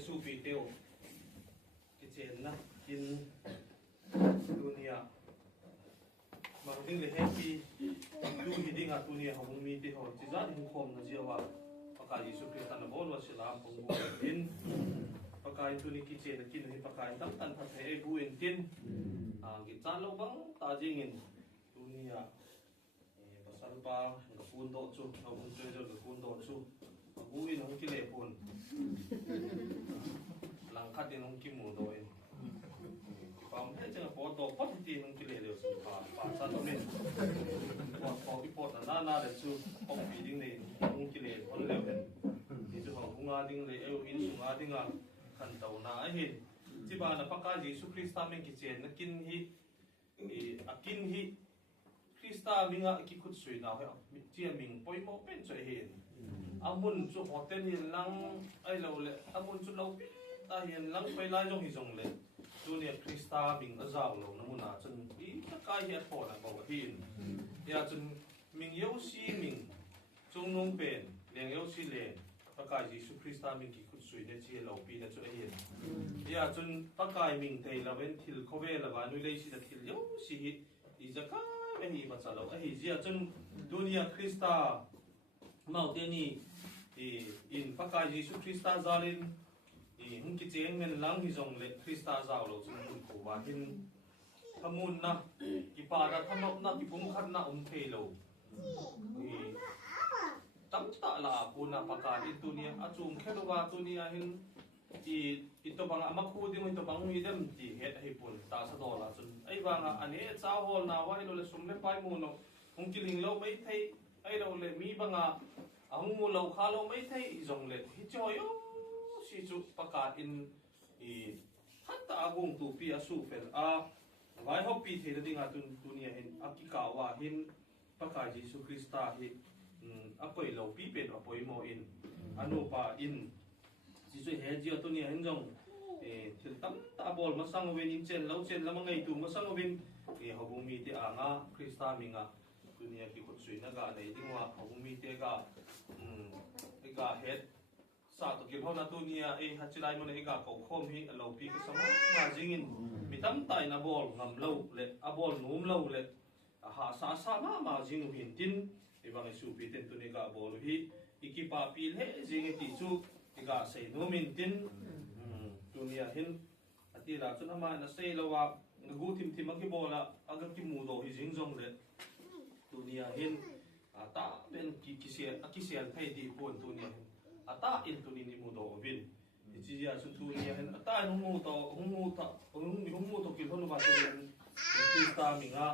su pi teo cái chuyện na in dunia mang ding le happy tu hi ding a dunia hong mi te ho chi za ding khom na jiwa pakai Yesus Kristus na bol wa silam pong bu in pakai tu ni ki chen kin hi pakai tam tan pha the bu en tin ki chan lo bang ta jing in dunia pasal pa ga pun do chu hong chơi jo ga pun do chu bu in hong ki le pun lang khat din hong ki mu do in còn thế chứ là bỏ đồ pot thì không chỉ để được và sao tao nên bỏ cái pot là na để chú ông bị đinh này không chỉ để con leo hết thì chú họ cũng ăn đinh này yêu in sung ăn đinh à khăn tàu na ấy hết chỉ bà là bác cái Jesus Christ mình cái chuyện nó kinh hi Christ mình à cái cút suy nào hết chỉ mình bôi mỏ bên chơi hết amun chú hotel hiện lăng ấy lâu lệ amun chú lâu ta hiện lăng phải lại trong hi trong lệ dunia Krista mình ở giàu lâu nó muốn chân ý tất cả hiện phổ là bảo hiền ya chân mình yêu si mình trong nông bền liền yêu si liền tất cả Jesus Krista mình kỹ thuật suy để chia lâu pi để cho hiền ya chân tất cả mình thấy là bên thil khâu về là bạn nuôi lấy si là thil yêu si ý giờ cả bên hi bắt lâu ấy ya chân dunia Krista mau tiền ni in tất cả Jesus Krista ra lên hung ki chen men lang hi zong le Krista zaw lo chung hun ko wa hin thamun na ki pa da thamop na ki pum khat na thei lo tam ta la ko na paka di tunia achum khelo wa tunia hin ito bang amakhu di mo ito bang mi dem ti het hi pun ta sa do la chun ai wa nga ane cha hol na wa lo le sum le pai mu no hung ki ling lo mai thei ai lo le mi banga ahung mu lo kha lo mai thei zong le hi choyo si chu pakat in hatta agung tu pi asu fel vai hop pi the ding atun dunia hin akika wa hin pakai Jesus Krista hi apoi lo pi pen apoi mo in anu pa in si chu he ji atunia hin jong thil tam ta bol masang wen in chen lo chen lam ngai tu masang wen hobung mi te anga Krista minga dunia ki khut sui na ga nei dingwa hobung mi te ga ga het sa to kil hona tu nia hachilai mon ga ko khom hi lo pi ka sama ma jingin mitam tai na bol ngam lo le a bol num lo le ha sa ma jing hin tin bang su pi ten tu ni ga bol hi ikipa pi le jing ti chu ga sei no min tin tu nia hin ati la chu na ma na sei lo wa gu tim tim ki bola aga ki mu do hi jing jong le tu nia hin ta ben ki sian thai di pon tu nia ata in tu ni mu do bin chi ya sun tu ni hen ata hung mu to ki honu ba ten Krista minga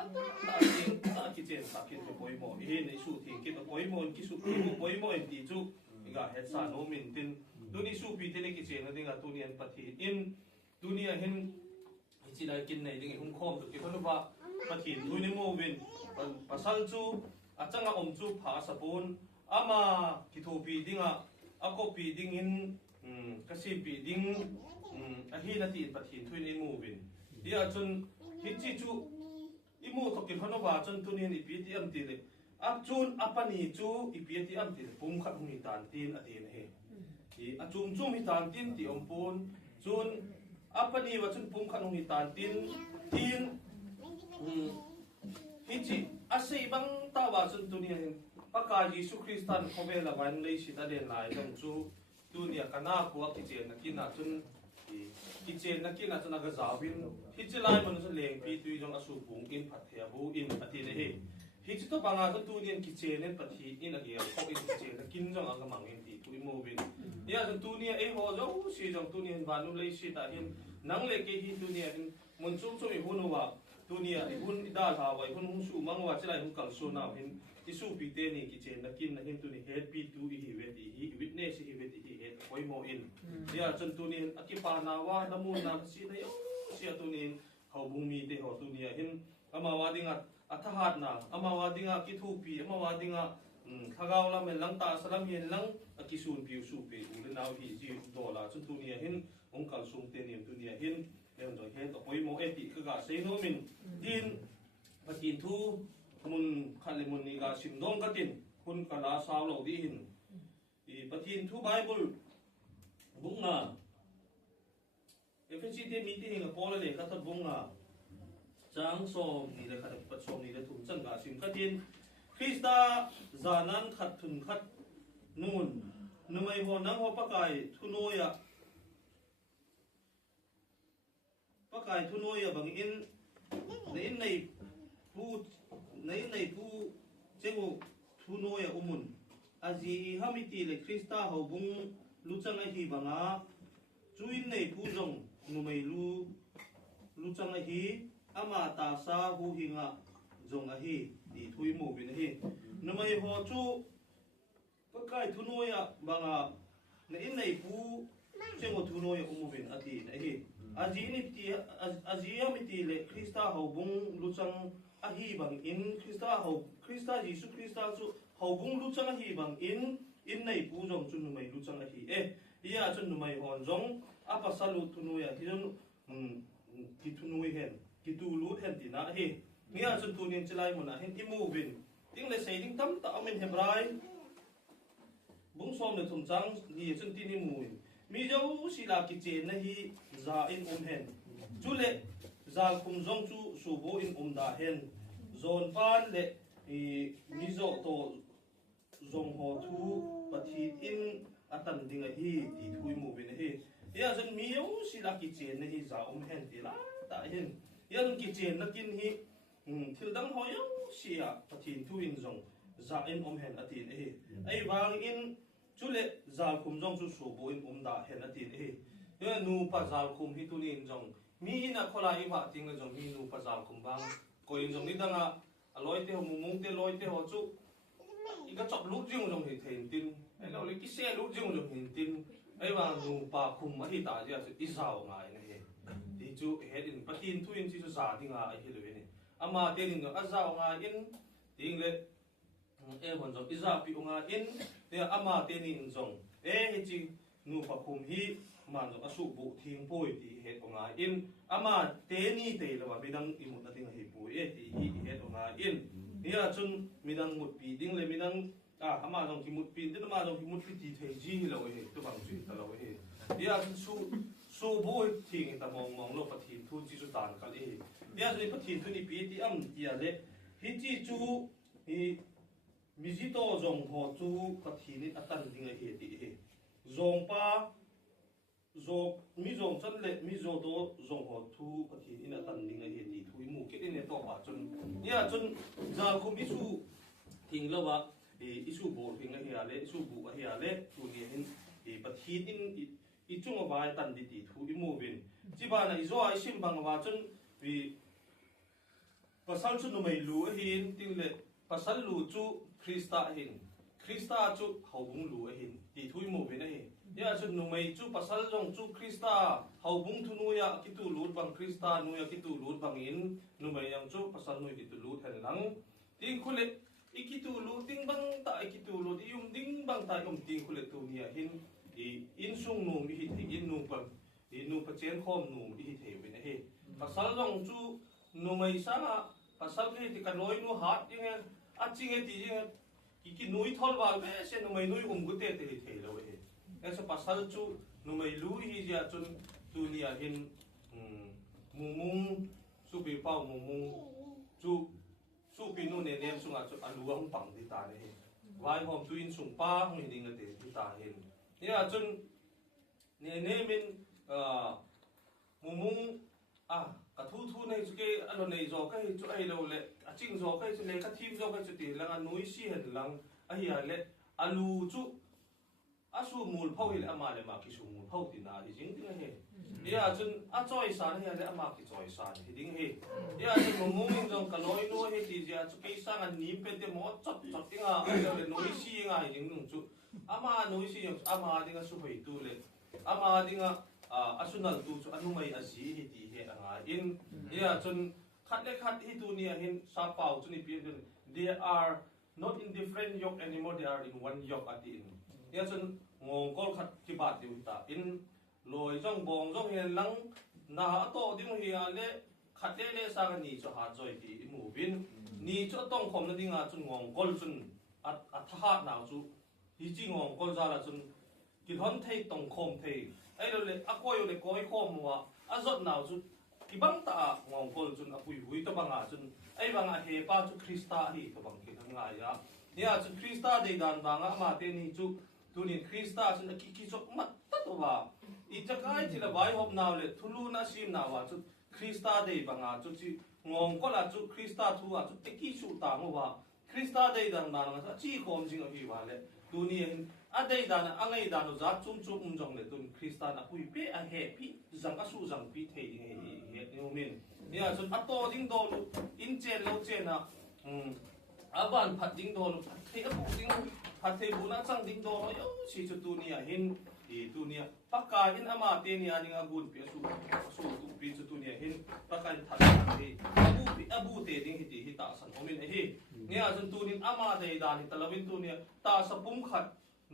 ata ki chen sa ki to poi mo he nei su thi ki to poi mo ki su poi mo en ti chu ga het sa no min tin tu ni su pi te ki chen na dinga tu ni an pathi in dunia hen chi dai kin nei ding hung khom to ki honu ba pathi tu ni mo bin pasal chu achanga om chu pha sapun ama kithopi dinga akopi dingin kasi pi ding ahi nati pathin thuin imu bin dia chun hichi chu imu thokin hanowa chun tunin ipiti amti le achun apani chu ipiti amti pum khat humi tan tin atin he achum chum hi tan tin ti ompun chun apani wa chun pum khat humi tan tin hichi asei bang tawa chun tunin pakai Jesus Kristan khobe la ban lei si ta den lai dong chu dunia kana ko ki chen na kina chun ki chen na kina chun ga zawin hi chilai mon so leng pi tu jong asu pung in phat thia bu in ati le he hi chi to banga to tu nen ki chen nen pathi in a ge ko in ki chen na kin jong ang mang in ti tu mo bin ya jong tu nia e ho jo si jong tu nen ban lei si ta hin nang le ke hi tu nia hin mon chum chum i hunu wa dunia hun da ha wai hun hung su mang wa chilai hung kal so na hin isu pi te ni ki chen na kin na hin tu ni head pi tu hi weti hi witness hi weti hi head koi mo in ya chon tu ni akipa na wa namun na si na yo si tu ni hau bung mi te ho tu ni hin ama wa dinga athahat na ama wa dinga ki thu pi ama wa dinga thagaw la men lang ta salam yen lang akisun pi su pe u le naw hi ji do la chon tu ni hin ong kal sum te ni tu ni hin nên rồi hết ở cuối mỗi thì cứ cả xây nó mình tin và tin thu mun khăn lên mun đi cả sim đông cái tin hun cả lá sao lâu đi hình thì và tin thu Bible bung nga FHD meeting nga pola le katat bung nga chang som ni le khat pat som ni le thum chang ga sim katin Krista zanan khat thun khat nun numai ho nang ho pakai thunoya bang in nei pu chengu thunoya umun aji hamiti le Krista ho bung luchang a hi banga chuin nei pu jong numai luchang a hi ama ta sa hu hinga jong a hi di thui mu bin hi numai ho chu pakai thunoya banga nei pu chengu thunoya umubin ati na hi aji amiti le Krista ho bung luchang a hi bang in Krista Jesu Krista chu ho bung luchang a hi bang in nei pu jong chu numai luchang a hi ia chu numai hon jong apa salu thunuya hi jong ki thunui hen ki tu lu hen ti na hi ia chu tunin chlai mona hen imubin ting le sei ding tam ta amen hebrai bung som le thum chang ni chun ti ni muin mi jo sila ki chen na hi za in hen chu le za kum jong chu su bo in da hen zon pan le mi zo to zong ho thu pathi in atan ding a hi ti thui mu bin hi ya zen mi jo sila ki chen na hi za hen ti la ta hen ya ki chen na kin hi thil dang ho yo sia pathi thu in zong za in hen atin hi ai wang in chule zal kum jong chu su bo in da hen atin hi ya nu pa zal kum hi tu ni jong mi na khola i ba ting jong mi nu pa zal kum bang ko in jong ni danga aloi te ho mung te loi te ho chu i ka chop lu jing jong hi thein tin ai lo le ki se lu jing jong hin tin ai wa nu pa kum a hi ta ja i zao ngai na he ti chu he in patin thu in chi chu za dinga a hi lo ni ama te ning a zao nga in ting le hon jong i za pi nga in te ama te ni jong he chi nu pa kum hi man jong asu bu thing poi ti he nga in ama te ni te lo wa midang imut na ting hi pu ti hi he nga in ia chun midang mut pi ding le midang ama jong ki mut pi tin ma jong ki mut pi ti thei ji lo he to bang ji ta lo he ia chun su bu thing ta mong lo pa thi thu chi chu tan ka le ia chun pa thi thu ni pi ti am ti a le hi chi chu hi mi ji to jong ho chu pa thi ni atan ding he ti he zong pa zo mi zong chan le mi zo do zong ho thu pa thi in atan ding he ti thui mu ke ne to ba chun ia chun za khum bi su thing lo ba isu bo thing a he ale isu bu a he ale tu ni hin pa thi in i chung ba tan di ti thu i mu bin chi ba na i zo ai sim bang ba chun wi pasal chu no mai lu hin ting le pasal lu chu Krista hin Krista chu haubung lu hin ti thui mu bin a he ya chu no mai chu pasal jong chu Krista haubung thu nu ya ki tu lut bang Krista nu ya ki tu lut bang in no mai yang chu pasal nu ki tu lut hen lang ting khule ikitu lu ting bang ta ikitu lu di ding bang ta ting khule tu nia hin in sung nu mi hi in nu pa chen khom nu mi hi the bin he pasal jong chu nu mai sa pasal ni ti kan loi nu hat ding a ching e ti jing ki nui thol ba be se nu mai nui gu te the lo he esa pasal chu nu mai lu hi ja chun tu nia hin mung su pi pau mung chu pi nu ne nem sunga chu alu ang pang di ta ne he vai hom tu in sung pa hong ding na te di ta hin ya chun ne min mung ka thu nei chu ke alo nei zo ka hi chu ai lo le a ching zo ka chu le ka thim zo ka chu ti lang a noi si hen lang a hi le alu chu asu mul phau hi le ama le ma ki su mul phau ti na hi jing ding he ya chun a choi san he le ama ki choi san hi ding he ya chun mung jong ka loi no he ti ja chu ke sang an nim pe te mo chot chot tinga a le noi si nga hi jing nung chu ama noi si ama dinga su hoi tu le ama dinga asunal tu chu anu mai azi hi ti he anga in ya chun khat le khat hi tu ni hin sa pau chu ni pi they are not in different yoke anymore they are in one yoke at in ya chun ngong kol khat ki ba ti ta in loi jong bong jong hen lang na to ding hi ale khat le sa ga ni chu ha joi ti mu bin ni chu tong khom na dinga chun ngong kol chun a tha na chu hi chi ngong kol za la chun กิฮอนเทตรงโคมเทไอ้เราเลยอากอยเลยก้อยโคมว่าอาจจะหนาวจุดกิบังตางงกลจุนอปุยหุยตบังอาจุนไอ้บังอาเฮป้าจุคริสตาฮีตบังกิทั้งหลายอะเนี่ยจุคริสตาเดดันบังอามาเตนี่จุตัวนี้คริสตาจุนกิจกมัดตัดว่าอีจะกายที่ละใบหอบนาวเลยทุลุนาชิมนาวจุคริสตาเดบังอาจุจิงงก็ละจุคริสตาทัวจุเตกิสุตางว่าคริสตาเดดันบังอาจีโคมจริงอภิวาเลยตัวนี้อะเดดานะอังไงดานุจัดจุ่มจงเลยตุนคริสตานะคุยเปะอะเฮพี่จังก็สู้จังพี่เทดิเฮนี่โมเมนเนี่ยจนอัตโตดิ้งโดนอินเจนโลเจนะอาบันพัดดิ้งโดนเทอบุดิ้งพัดเทบุนะจังดิ้งโดนโอ้ชีจุตัวเนี่ยเห็นตัวเนี่ยปักกาเห็นอามาเตนี่อันนี้อาบุญเปียสู้ตุปีจุตัวเนี่ยเห็นปักกาทัดเฮอาบูเตดิ้งฮิตาสันโมเมนเฮเนี่ยจนตัวนี้อามาเดดานิตะลวินตัวเนี่ยตาสปุ่มขัด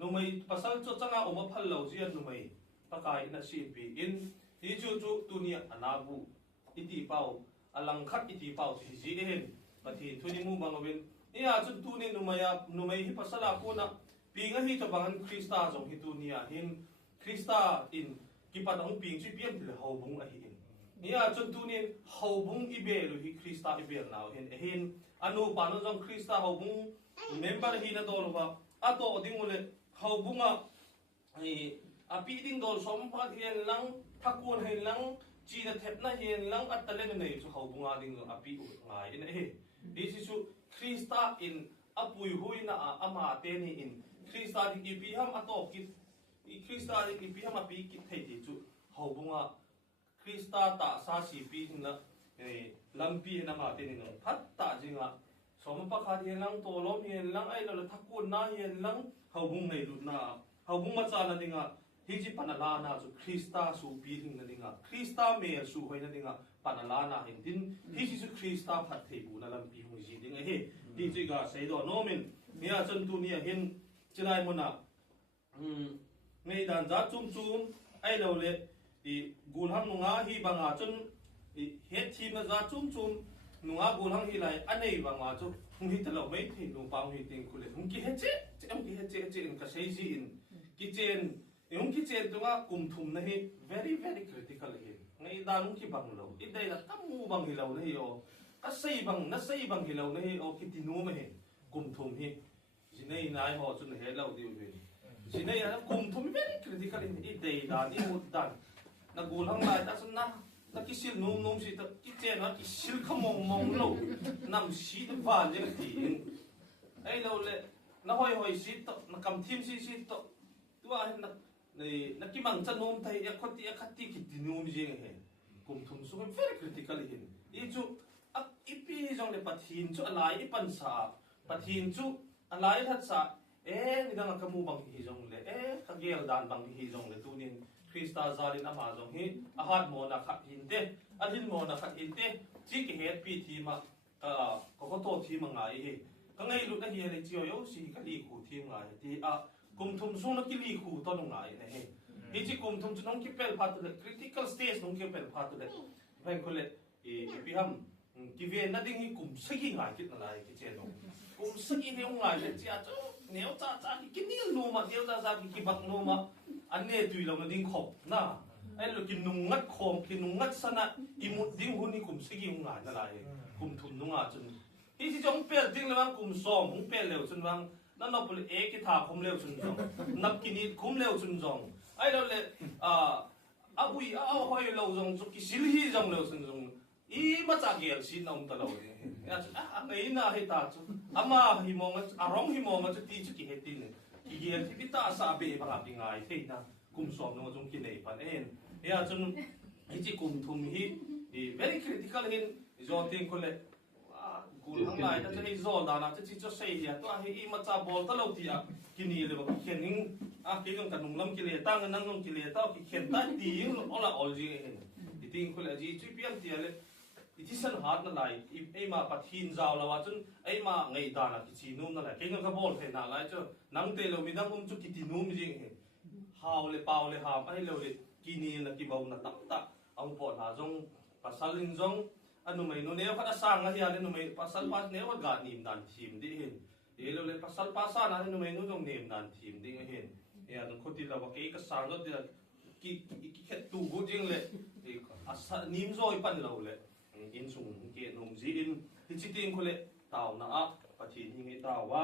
นุ่มpasal cu canga oma phallo jian numai pakai na si pi in hi chu tu ni anabu iti pau alang khat iti pau ji hen pathin thuni mu bangawin ia chu tu ni numai hi pasala ko na pi nga hi to bangan krista jong hi tu ni a hin krista in ki patang ping chi pian thil ho bung a hi in ia chu tu ni ho bung i be lu hi krista i be naw hen anu panu jong krista ho bung member hi na do lo ba ato dingule hầu bung à pi ding dol som phat hiền lang thakun hiền lang chi na thep na hiền lang at talen nei chu hầu bung a ding a pi u ngai in he this is Krista in apui hui na ama te ni in Krista di pi ham ato ki Krista di pi ham a pi ki thei ti chu hầu bung a Krista ta sa si pi na lam pi na ma te ni no phat ta jinga som pa kha hiền lang to lom hiền lang ai lo thakun na hiền lang hầu bung này lụt na hầu bung mặt cha na dinga hi chi panala na chu Krista su pi thing na dinga Krista me su hoi na dinga panala na hin din hi chi chu Krista phat thei bu na lam pi hung ji dinga he ti chi ga sei do no min mia chan tu nia hin chilai mona ngei dan za chum ai lo le i gul hang nunga hi banga chun i het thi na za chum nunga gul hang hi lai anei banga chu hung hi talo mai thi nu pang hi ting khule hung ki he che em ki he che in ka sei ji in kitchen hung ki chen tunga kum thum na hi very critical hi ngai dan ki bang lo i dai la tamu bang hi lo na hi o ka sei bang na sei bang hi lo na hi o ki ti nu ma hi kum thum hi jinai nai ho chun he lo di wi jinai ya kum thum very critical hi i dai dan i mut dan na gul hang lai ta chun na ki sil num si ta ki chen na ki sil mong lo nam si ta van je ti ai lo le na hoi si to na kam thim si to tua na ki mang chan num thai ya khati ki ti num je he kum thum su very critical hin i chu ipi jong le pathin chu alai i pan sa pathin chu alai that sa ni dang ka mu bang hi jong le ka gel dan bang hi jong le tu nin Krista zalin ama jong hi ahat mo na khat hin te alhin mo na khat hin te chi ki het pi thi ma ko to thi ma ngai hi ka ngai lu na hi le chiyo yo si ka li khu thi ngai ti kum thum su na ki li khu to nu ngai ne he hi chi kum thum chu nong ki pel phat le critical stage nong ki pel phat le ven ko le pi ham ki ve na ding hi kum sagi ngai kit na lai ki che no kum sagi he ngai le chi a chu neo cha ki ni lu ma neo cha ki bak no maอันนี้ตุยเรามาดิ้งขบนะไอ้เรากินนุ่งงัดโคมกินนุ่งงัดสนะอิมุดดิ้งหุ่นนี่กลุ่มสิกิงงานอะไรกลุ่มทุนนุ่งอาจนที่จงเปลี่ยนดิ้งเลยว่ากลุ่มซอมเปลี่ยนเร็วจนว่างนั่นเราเป็นกิถาคุมเร็วจนจงนับกินนี่คุมเร็วจนจงไอ้เราเลยบุยหอยเราจงจุกิสิลฮีจงเร็วจนจงอีมาจากเกลสิน้องตลอดเนี่ยไอ้น่าให้ตาจุอามาหิมองร้องหิมองจุตีจุกิเฮตินอีเกียที่พิตาซาเบะบางปีไงเท่นะกุมสอบนงจงกินเองพันเอ็นเฮียจนฮิจิกุมทุมฮิ very critical หินจอติงคนเลยกูทั้งหลายแต่จะให้จอดานะจะจิจะเสียตัวให้อีมาจับบอลตลอดที่กินนี่เลยว่าเขียนนิ่งกินกันนุ่งล้ำกิเลสตั้งกันนั่งนุ่งกิเลสต้าเขียนตั้งตีงเอาละเอาจริงเห็นที่ติงคนเลยจีจุดเปลี่ยนที่อะไรที่สันหาดนั่นแหละไอ้มาปัดหินเจ้าละว่าจนไอ้มาไงดานะกิจีนุ่มนั่นแหละเก่งกับบอลเห็นอะไรจ้ะนังเตลมีนังจุกิตินุ่มจริงเห็นหาวเลยเปล่าเลยหามไอ้เราเลยกินนี่นะกิบเอาหน้าตั้งตาเอาปอดหาจงปัสสาวะจงอันนู้นไม่นู้นเนี่ยเขาจะสร้างอะไรอันนู้นไม่ปัสสาวะเนี่ยว่ากาดนิมดันทีมดิเห็นเราเลยปัสสาวะนะอันนู้นไม่นู้นจงนิมดันทีมดิเห็น ya dan khoti la ba ke ka sang do dia ki khet tu go jing le asa nim zo pan lo le in sung ke nong ji in hi chi ting khole taw na a pathi ni ngi taw wa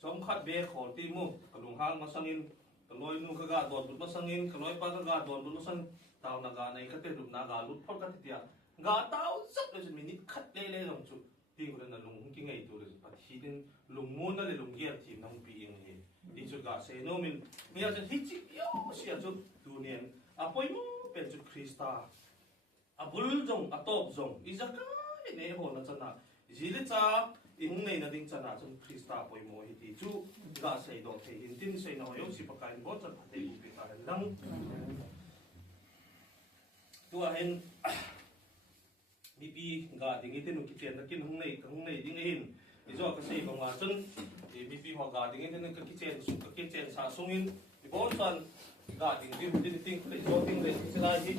chom khat be khol ti mu kalung hang ma sangin kaloi nu ka ga don bu ma sangin kaloi pa ka ga don bu sang taw na ga nei ka te rum na ga lut phol ka ti ya ga taw zap le minute khat le le long chu ting ko na lung ki ngai tu le pathi din lung mu na le lung ger ti nang pi ing he di chu ga se no min mi ya chen hi chi yo sia chu tu nian a poi mu pen chu krista a bul jong a top jong i zaka ne ho na chana jile cha in nei na ding chana chun krista poi mo hi ti chu ga sei do the in tin sei no yo si pa kai bo chan te u pi ta lang tu a hen mi pi ga ding i tin ki chen na kin hung nei ding hin i zo ka sei bang wa chun mi pi ho ga ding i tin ka ki chen su ka ki chen sa sung in i bon chan ga ding ting le zo ting le si lai hi